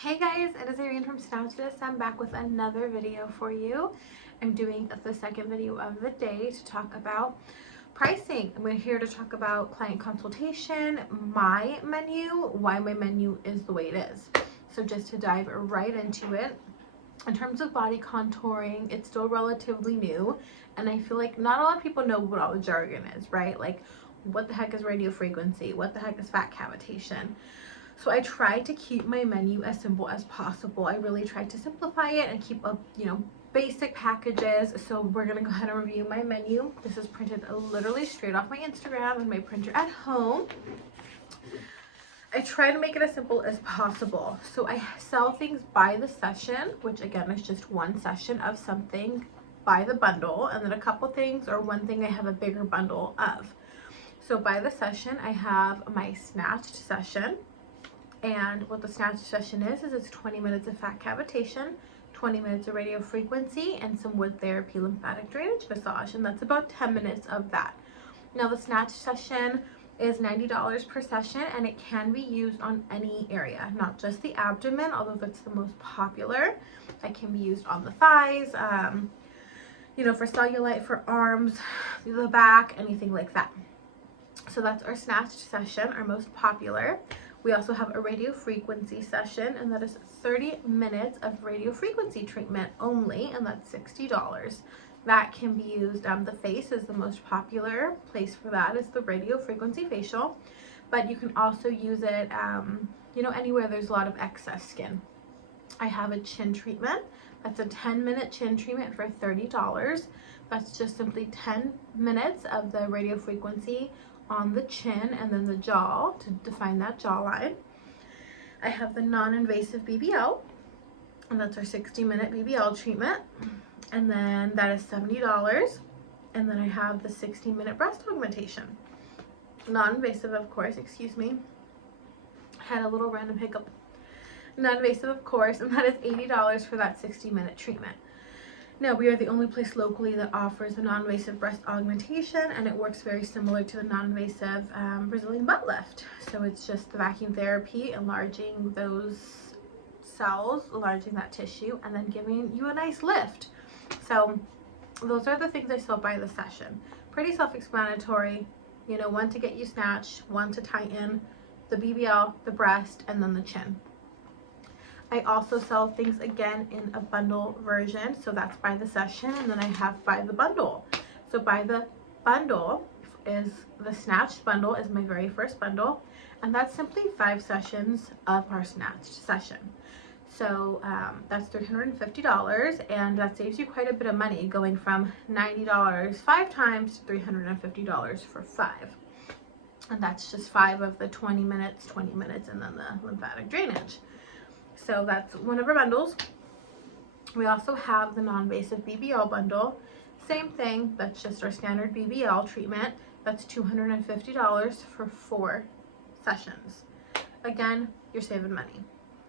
Hey guys, it is Irene from Snatched. I'm back with another video for you. I'm doing the second video of the day to talk about pricing. I'm here to talk about client consultation, my menu, why my menu is the way it is. So just to dive right into it, in terms of body contouring, it's still relatively new, and I feel like not a lot of people know what all the jargon is, right? Like, what the heck is radio frequency? What the heck is fat cavitation? So I tried to keep my menu as simple as possible. I really tried to simplify it and keep up, basic packages. So we're gonna go ahead and review my menu. This is printed literally straight off my Instagram and my printer at home. I try to make it as simple as possible. So I sell things by the session, which again is just one session of something by the bundle, and then a couple things or one thing I have a bigger bundle of. So by the session, I have my snatched session. And what the snatch session is it's 20 minutes of fat cavitation, 20 minutes of radio frequency, and some wood therapy lymphatic drainage massage, and that's about 10 minutes of that. Now the snatch session is $90 per session, and it can be used on any area, not just the abdomen, although that's the most popular. It can be used on the thighs, for cellulite, for arms, the back, anything like that. So that's our snatched session, our most popular. We also have a radio frequency session, and that is 30 minutes of radio frequency treatment only, and that's $60. That can be used, the face is the most popular place for that, is the radio frequency facial, but you can also use it, anywhere there's a lot of excess skin. I have a chin treatment. That's a 10-minute chin treatment for $30. That's just simply 10 minutes of the radio frequency on the chin and then the jaw to define that jawline. I have the non-invasive BBL, and that's our 60-minute BBL treatment, and then that is $70. And then I have the 60-minute breast augmentation, non-invasive, of course. Excuse me, I had a little random hiccup. Non-invasive, of course, and that is $80 for that 60-minute treatment. Now, we are the only place locally that offers the non-invasive breast augmentation, and it works very similar to the non-invasive Brazilian butt lift. So it's just the vacuum therapy, enlarging those cells, enlarging that tissue, and then giving you a nice lift. So those are the things I sell by the session. Pretty self-explanatory, one to get you snatched, one to tighten, the BBL, the breast, and then the chin. I also sell things again in a bundle version, so that's by the session, and then I have by the bundle. So by the bundle is the snatched bundle, is my very first bundle, and that's simply 5 sessions of our snatched session. So that's $350, and that saves you quite a bit of money, going from $90 5 times to $350 for 5. And that's just 5 of the 20 minutes, and then the lymphatic drainage. So that's one of our bundles. We also have the non-invasive BBL bundle. Same thing, that's just our standard BBL treatment. That's $250 for 4 sessions. Again, you're saving money.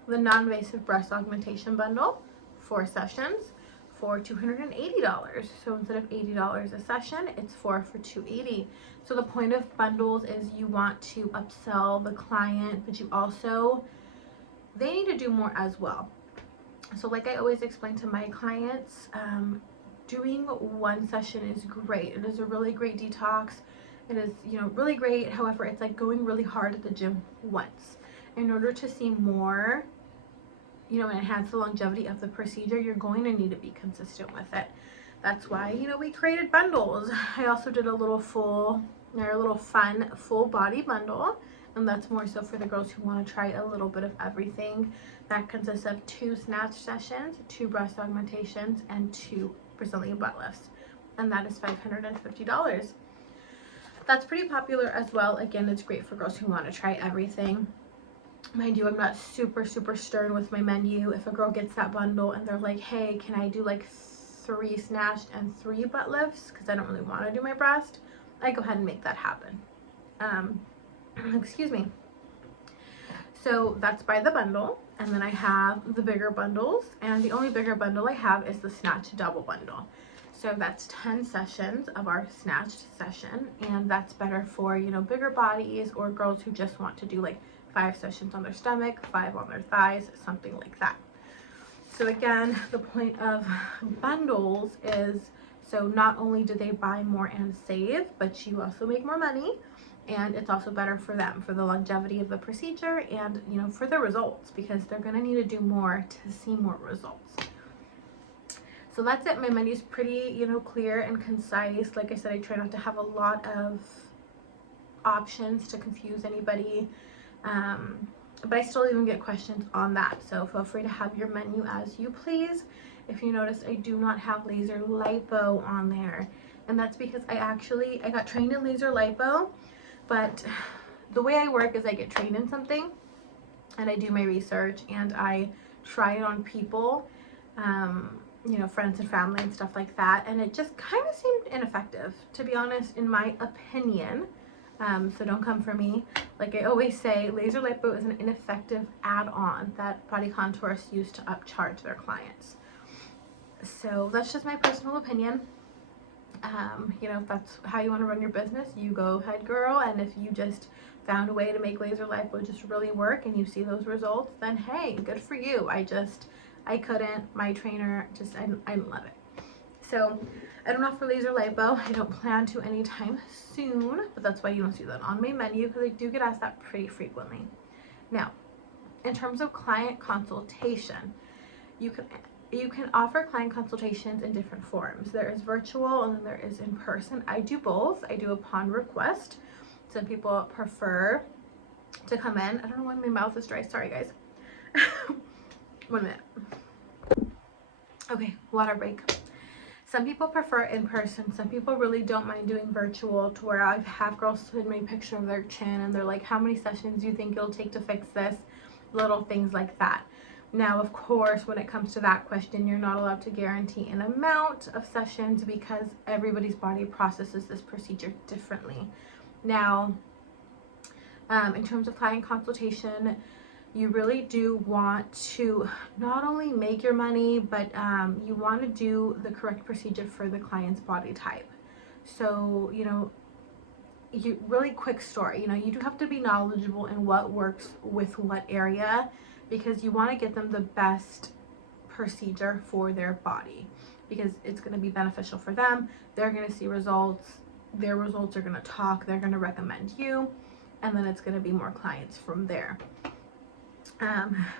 The non-invasive breast augmentation bundle, 4 sessions for $280. So instead of $80 a session, it's 4 for $280. So the point of bundles is you want to upsell the client, but you also, they need to do more as well. So like I always explain to my clients, doing one session is great. It is a really great detox. It is, really great. However, it's like going really hard at the gym once. In order to see more, and enhance the longevity of the procedure, you're going to need to be consistent with it. That's why, we created bundles. I also did a little fun full body bundle. And that's more so for the girls who want to try a little bit of everything. That consists of 2 snatch sessions, 2 breast augmentations, and 2 Brazilian butt lifts. And that is $550. That's pretty popular as well. Again, it's great for girls who want to try everything. Mind you, I'm not super stern with my menu. If a girl gets that bundle and they're like, hey, can I do like 3 snatched and 3 butt lifts, because I don't really want to do my breast, I go ahead and make that happen. Excuse me. So that's by the bundle, and then I have the bigger bundles, and the only bigger bundle I have is the snatch double bundle. So that's 10 sessions of our snatched session, and that's better for, bigger bodies or girls who just want to do like 5 sessions on their stomach, 5 on their thighs, something like that. So again, the point of bundles is, so not only do they buy more and save, but you also make more money, and it's also better for them, for the longevity of the procedure, and you know, for the results, because they're going to need to do more to see more results. So that's it. My menu is pretty, you know, clear and concise. Like I said, I try not to have a lot of options to confuse anybody, but I still even get questions on that, so feel free to have your menu as you please. If you notice, I do not have laser lipo on there, and that's because I got trained in laser lipo, but the way I work is I get trained in something and I do my research and I try it on people, you know, friends and family and stuff like that, and it just kind of seemed ineffective, to be honest, in my opinion. So don't come for me. Like I always say, laser lipo is an ineffective add-on that body contourists use to upcharge their clients. So that's just my personal opinion. You know, if that's how you want to run your business, you go ahead, girl. And if you just found a way to make laser lipo just really work and you see those results, then hey, good for you. I couldn't. My trainer just, I didn't love it. So I don't offer laser lipo. I don't plan to anytime soon, but that's why you don't see that on my menu, because I do get asked that pretty frequently. Now, in terms of client consultation, you can offer client consultations in different forms. There is virtual and then there is in person. I do both. I do upon request. Some people prefer to come in. I don't know why my mouth is dry. Sorry, guys. 1 minute. Okay, water break. Some people prefer in person. Some people really don't mind doing virtual, to where I've had girls send me a picture of their chin and they're like, how many sessions do you think it'll take to fix this? Little things like that. Now, of course, when it comes to that question, you're not allowed to guarantee an amount of sessions because everybody's body processes this procedure differently. Now, in terms of client consultation, you really do want to not only make your money, but you want to do the correct procedure for the client's body type. So, you know, really quick story, you know, you do have to be knowledgeable in what works with what area, because you want to get them the best procedure for their body, because it's going to be beneficial for them. They're going to see results. Their results are going to talk. They're going to recommend you, and then it's going to be more clients from there.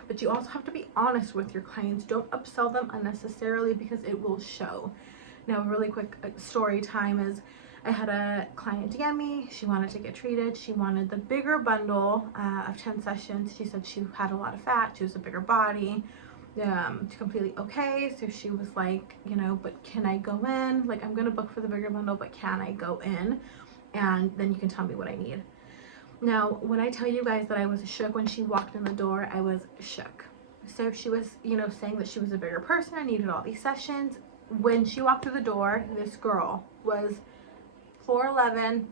But you also have to be honest with your clients. Don't upsell them unnecessarily, because it will show. Now, a really quick story time is, I had a client DM me. She wanted to get treated. She wanted the bigger bundle of 10 sessions. She said she had a lot of fat. She was a bigger body. Completely okay. So she was like, you know, but can I go in? Like, I'm going to book for the bigger bundle, but can I go in? And then you can tell me what I need. Now, when I tell you guys that I was shook when she walked in the door, I was shook. So she was, you know, saying that she was a bigger person. I needed all these sessions. When she walked through the door, this girl was 4'11",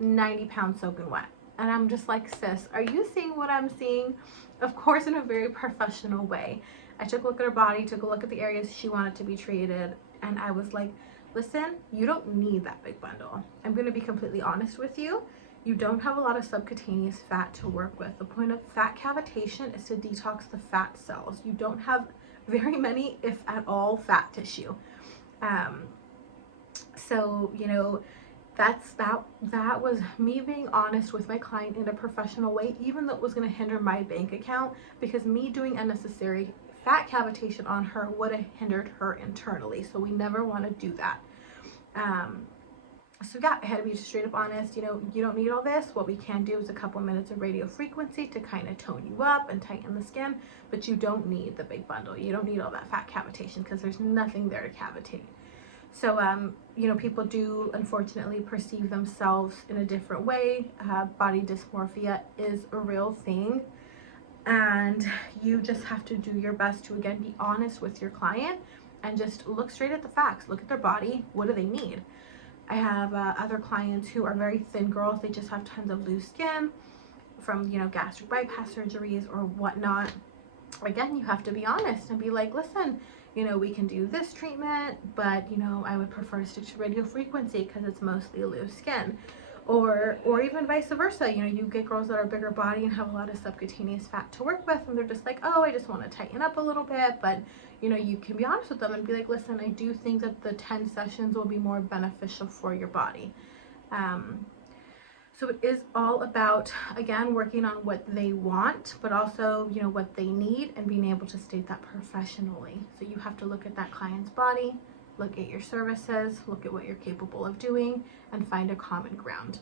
90 pounds soaking wet. And I'm just like, sis, are you seeing what I'm seeing? Of course, in a very professional way. I took a look at her body, took a look at the areas she wanted to be treated, and I was like, listen, you don't need that big bundle. I'm going to be completely honest with you. You don't have a lot of subcutaneous fat to work with. The point of fat cavitation is to detox the fat cells. You don't have very many, if at all, fat tissue. So, you know, that was me being honest with my client in a professional way, even though it was going to hinder my bank account, because me doing unnecessary fat cavitation on her would have hindered her internally. So we never want to do that. So yeah, I had to be straight up honest. You know, you don't need all this. What we can do is a couple minutes of radio frequency to kind of tone you up and tighten the skin, but you don't need the big bundle. You don't need all that fat cavitation, because there's nothing there to cavitate. So, you know, people do unfortunately perceive themselves in a different way. Body dysmorphia is a real thing, and you just have to do your best to, again, be honest with your client and just look straight at the facts. Look at their body. What do they need? I have other clients who are very thin girls. They just have tons of loose skin from, you know, gastric bypass surgeries or whatnot. Again, you have to be honest and be like, listen, you know, we can do this treatment, but, you know, I would prefer to stick to radio frequency because it's mostly loose skin. or even vice versa. You know, you get girls that are bigger body and have a lot of subcutaneous fat to work with, and they're just like, oh, I just want to tighten up a little bit. But you know, you can be honest with them and be like, listen, I do think that the 10 sessions will be more beneficial for your body. So it is all about, again, working on what they want, but also, you know, what they need, and being able to state that professionally. So you have to look at that client's body, look at your services, look at what you're capable of doing, and find a common ground.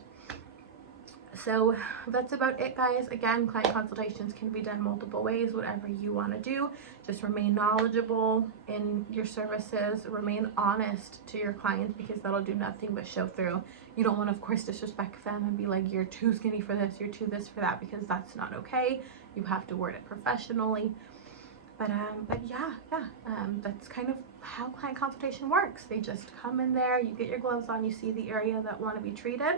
So that's about it, guys. Again, client consultations can be done multiple ways, whatever you want to do. Just remain knowledgeable in your services, remain honest to your clients, because that'll do nothing but show through. You don't want to, of course, disrespect them and be like, you're too skinny for this, you're too this for that, because that's not okay. You have to word it professionally. But yeah, that's kind of how client consultation works. They just come in there, you get your gloves on, you see the area that want to be treated,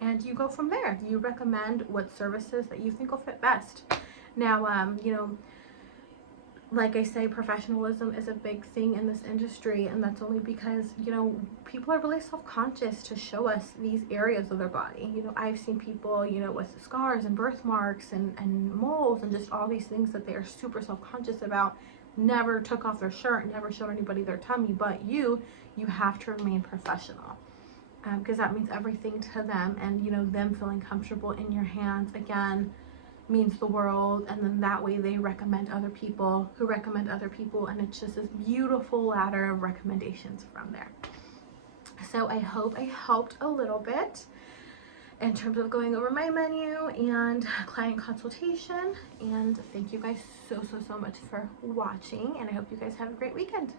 and you go from there. You recommend what services that you think will fit best. Now, you know, like I say, professionalism is a big thing in this industry, and that's only because, you know, people are really self-conscious to show us these areas of their body. You know, I've seen people, you know, with scars and birthmarks and moles and just all these things that they are super self-conscious about, never took off their shirt, never showed anybody their tummy. But you have to remain professional, because that means everything to them, and, you know, them feeling comfortable in your hands, again, means the world. And then that way they recommend other people who recommend other people, and it's just this beautiful ladder of recommendations from there. So I hope I helped a little bit in terms of going over my menu and client consultation. And thank you guys so much for watching, and I hope you guys have a great weekend.